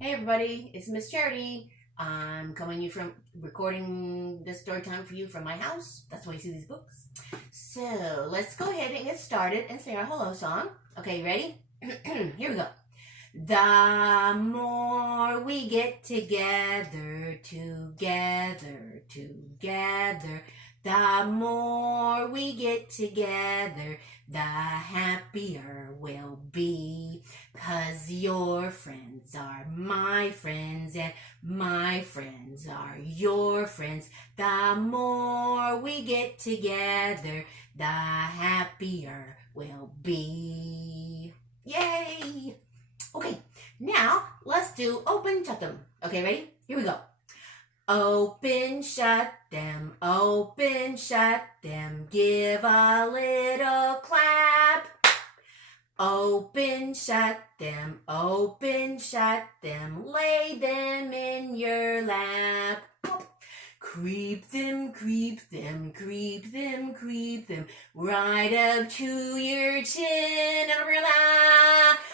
Hey everybody, it's Miss Charity. I'm recording this story time for you from my house. That's why you see these books. So let's go ahead and get started and sing our hello song. Okay, ready? Here we go. The more we get together, the more we get together, the happier we'll be. 'Cause your friends are my friends and my friends are your friends. The more we get together, the happier we'll be. Yay! Okay, now let's do open, shut them. Okay, ready? Here we go. Open, shut them, give a little clap. Open, shut them, lay them in your lap. Creep them, right up to your chin,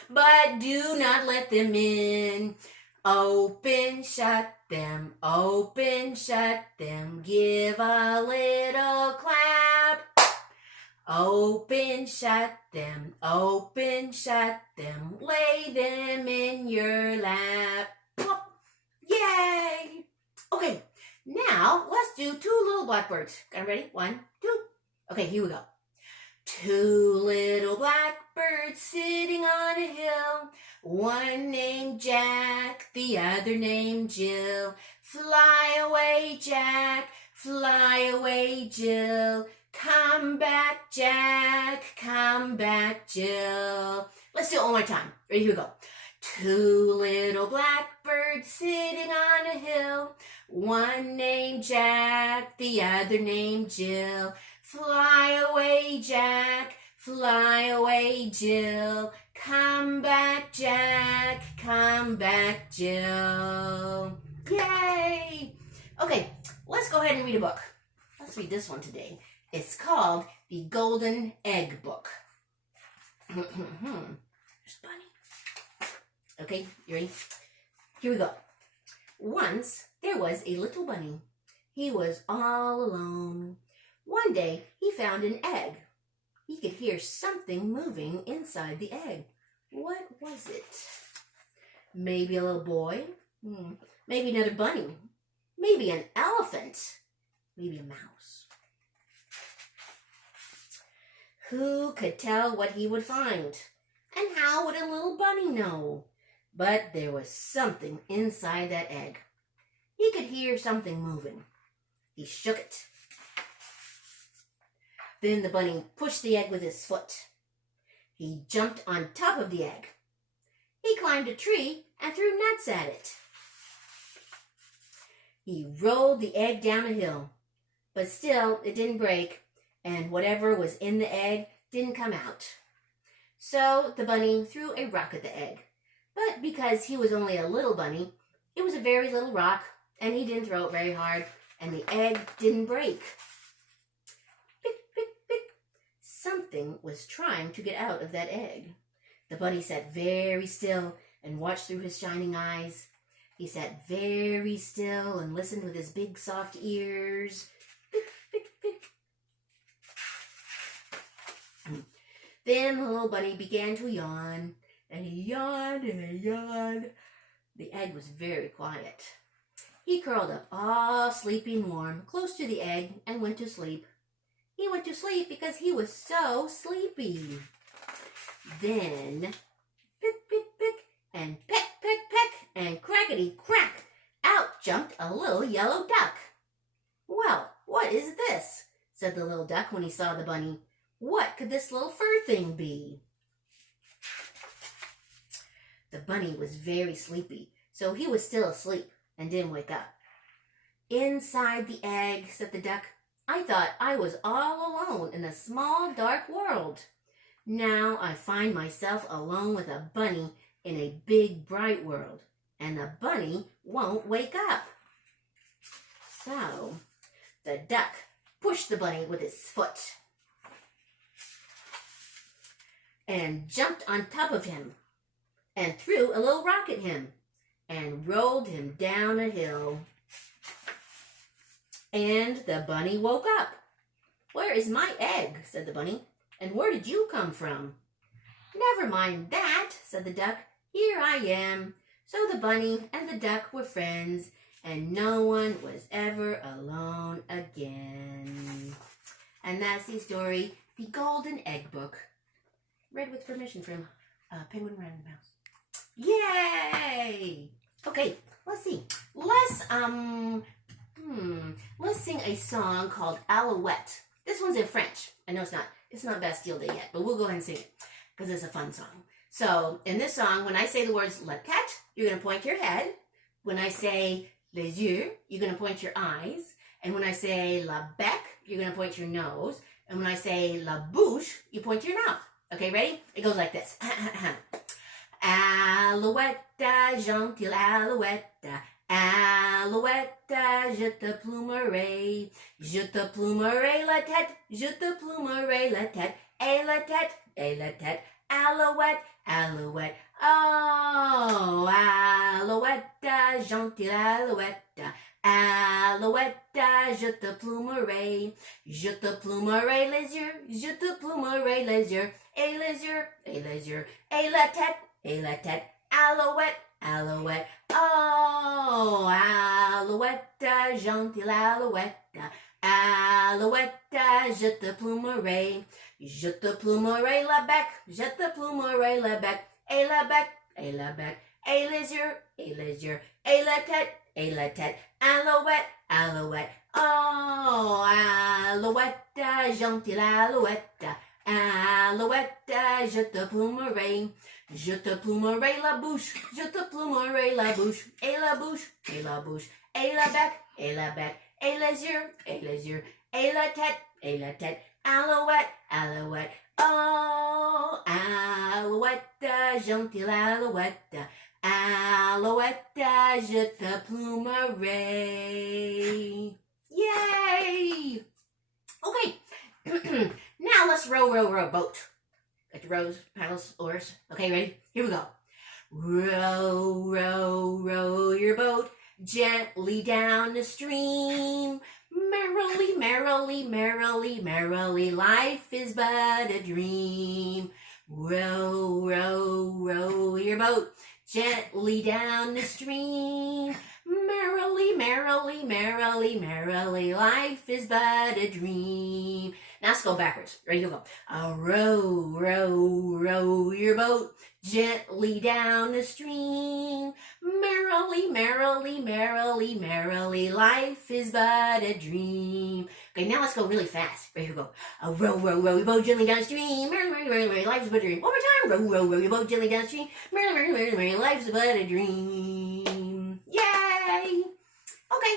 but do not let them in. Open, shut them, give a little clap. Open, shut them, lay them in your lap. Yay! Okay, now let's do two little blackbirds. Got ready? 1, 2. Okay, here we go. Two little blackbirds sitting on a hill, one named Jack, the other named Jill. Fly away, Jack, fly away, Jill. Come back, Jack, come back, Jill. Let's do it one more time. Ready, here we go. Two little blackbirds sitting on a hill, one named Jack, the other named Jill. Fly away, Jack, fly away, Jill. Come back, Jack, come back, Jill. Yay! Okay, let's go ahead and read a book. Let's read this one today. It's called The Golden Egg Book. There's Bunny. Okay, you ready? Here we go. Once there was a little bunny. He was all alone. One day he found an egg. He could hear something moving inside the egg. What was it? Maybe a little boy? Maybe another bunny? Maybe an elephant? Maybe a mouse? Who could tell what he would find? And how would a little bunny know? But there was something inside that egg. He could hear something moving. He shook it. Then the bunny pushed the egg with his foot. He jumped on top of the egg. He climbed a tree and threw nuts at it. He rolled the egg down a hill, but still it didn't break, and whatever was in the egg didn't come out. So the bunny threw a rock at the egg. But because he was only a little bunny, it was a very little rock, and he didn't throw it very hard, and the egg didn't break. Something was trying to get out of that egg. The bunny sat very still and watched through his shining eyes. He sat very still and listened with his big soft ears. Then the little bunny began to yawn, and he yawned and he yawned. The egg was very quiet. He curled up all sleepy and warm close to the egg and went to sleep. He went to sleep because he was so sleepy. Then, pick, pick, pick, and peck, peck, peck, and crackety crack, out jumped a little yellow duck. Well, what is this? Said the little duck when he saw the bunny. What could this little fur thing be? The bunny was very sleepy, so he was still asleep and didn't wake up. Inside the egg, said the duck, I thought I was all alone in a small, dark world. Now I find myself alone with a bunny in a big, bright world, and the bunny won't wake up. So the duck pushed the bunny with his foot and jumped on top of him and threw a little rock at him. and rolled him down a hill. And the bunny woke up. "Where is my egg?" said the bunny. "And where did you come from?" "Never mind that," said the duck. "Here I am." So the bunny and the duck were friends, and no one was ever alone again. And that's the story, The Golden Egg Book, read with permission from Penguin Random House. Yay! Okay, let's see. Let's sing a song called Alouette. This one's in French. I know it's not Bastille Day yet, but we'll go ahead and sing it because it's a fun song. So in this song, when I say the words la tête, you're going to point your head. When I say les yeux, you're going to point your eyes. And when I say la bec, you're going to point your nose. And when I say la bouche, you point your mouth. Okay, ready? It goes like this. Alouette, gentille alouette, alouette, je te plumerai la tête, je te plumerai la tête, et la tête, alouette, alouette, oh, alouette, gentille alouette, alouette, je te plumerai les yeux, je te plumerai les yeux, et les yeux, et la tête, alouette, alouette, oh, alouette, gentille alouette, alouette, je te plumerai la bec, je te plumerai le bec, et la bec, et les yeux, et la tête, alouette, alouette, oh, alouette, gentille alouette, alouette, je te plumerai la bouche, je te plumerai la bouche, et la bouche, et la bec, et les yeux, et la tête, alouette, alouette, oh, alouette, gentille alouette, alouette, je te plumerai. Yay! Okay, now let's row a boat. Got the rows, paddles, oars. Okay, ready? Here we go. Row your boat gently down the stream. Merrily, life is but a dream. Row your boat gently down the stream. Merrily, life is but a dream. Now let's go backwards. Ready to go. Row your boat gently down the stream. Merrily, life is but a dream. Okay, now let's go really fast. Ready to go. Row your boat gently down the stream. Merrily, life is but a dream. One more time. Row your boat gently down the stream. Merrily, life is but a dream. Yay! Okay,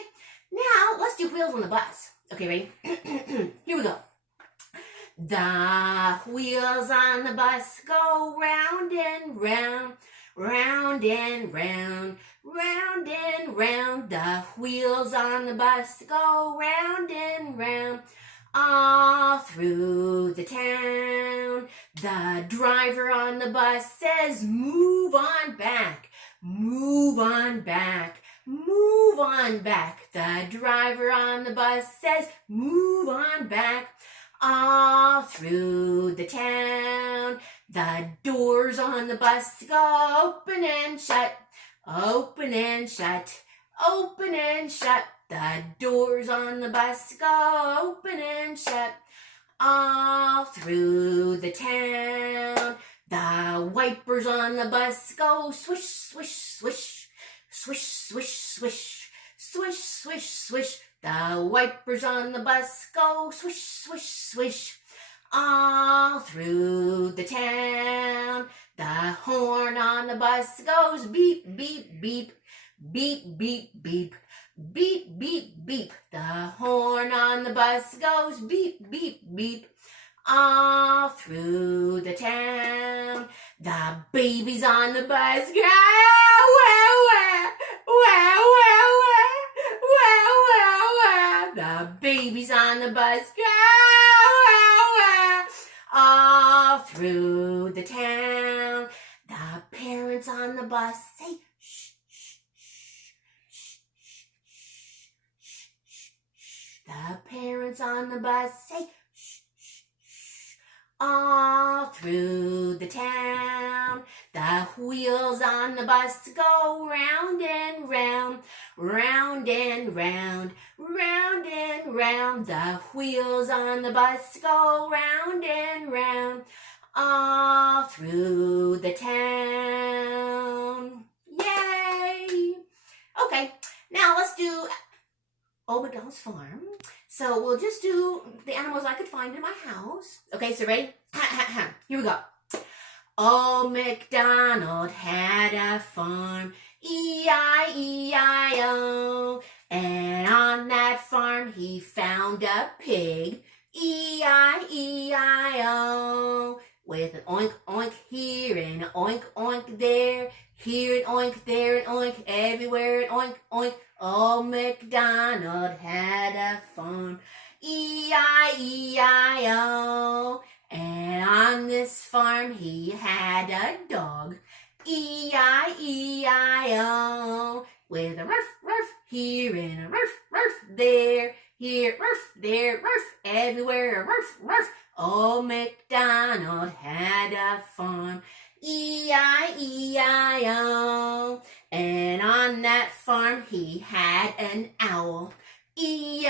now let's do wheels on the bus. Okay, ready? Here we go. The wheels on the bus go round and round, round and round, round and round. The wheels on the bus go round and round, all through the town. The driver on the bus says, "Move on back, move on back, move on back." The driver on the bus says, "Move on back." All through the town, the doors on the bus go open and shut, open and shut, open and shut. The doors on the bus go open and shut. All through the town, the wipers on the bus go swish, swish, swish, swish, swish, swish, swish, swish, swish. The wipers on the bus go swish, swish, swish, all through the town. The horn on the bus goes beep, beep, beep, beep, beep, beep, beep, beep, beep. The horn on the bus goes beep, beep, beep, all through the town. The babies on the bus go wah, wah, wah, wah, wah, wah, wah, wah. The babies on the bus go wah, wah, all through the town. The parents on the bus say shh, shh, on the bus say shh, shh, shh. All through the town, the wheels on the bus go round and round, round and round, round and round. The wheels on the bus go round and round, all through the town. Yay! Okay, now let's do Old MacDonald's farm. So we'll just do the animals I could find in my house. Okay, so ready? Here we go. Old MacDonald had a farm, E-I-E-I-O. And on that farm he found a pig, E-I-E-I-O. With an oink, oink here and an oink, oink there. Here an oink, there an oink, everywhere an oink, oink. Old MacDonald had a farm, E-I-E-I-O. And on this farm he had a dog, E-I-E-I-O. With a ruff, ruff here and a ruff, ruff there. Here, ruff, there, ruff, everywhere, ruff, ruff. Old MacDonald had a farm, E-I-E-I-O. And on that farm he had an owl, E-I-E-I-O.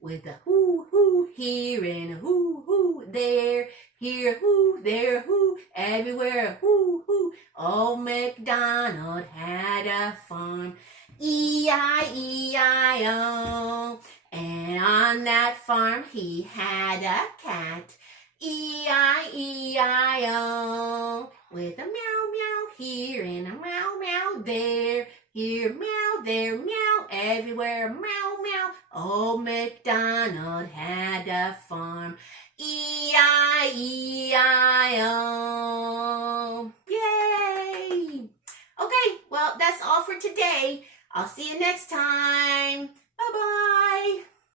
With a hoo-hoo here and a hoo-hoo there. Here, hoo, there, hoo, everywhere, hoo-hoo. Old MacDonald had a farm, E-I-E-I-O. And on that farm he had a cat, E-I-E-I-O. With a meow meow here and a meow meow there. Here meow, there meow, everywhere meow meow. Old MacDonald had a farm, E-I-E-I-O. Yay! Okay, well, that's all for today. I'll see you next time. Bye-bye.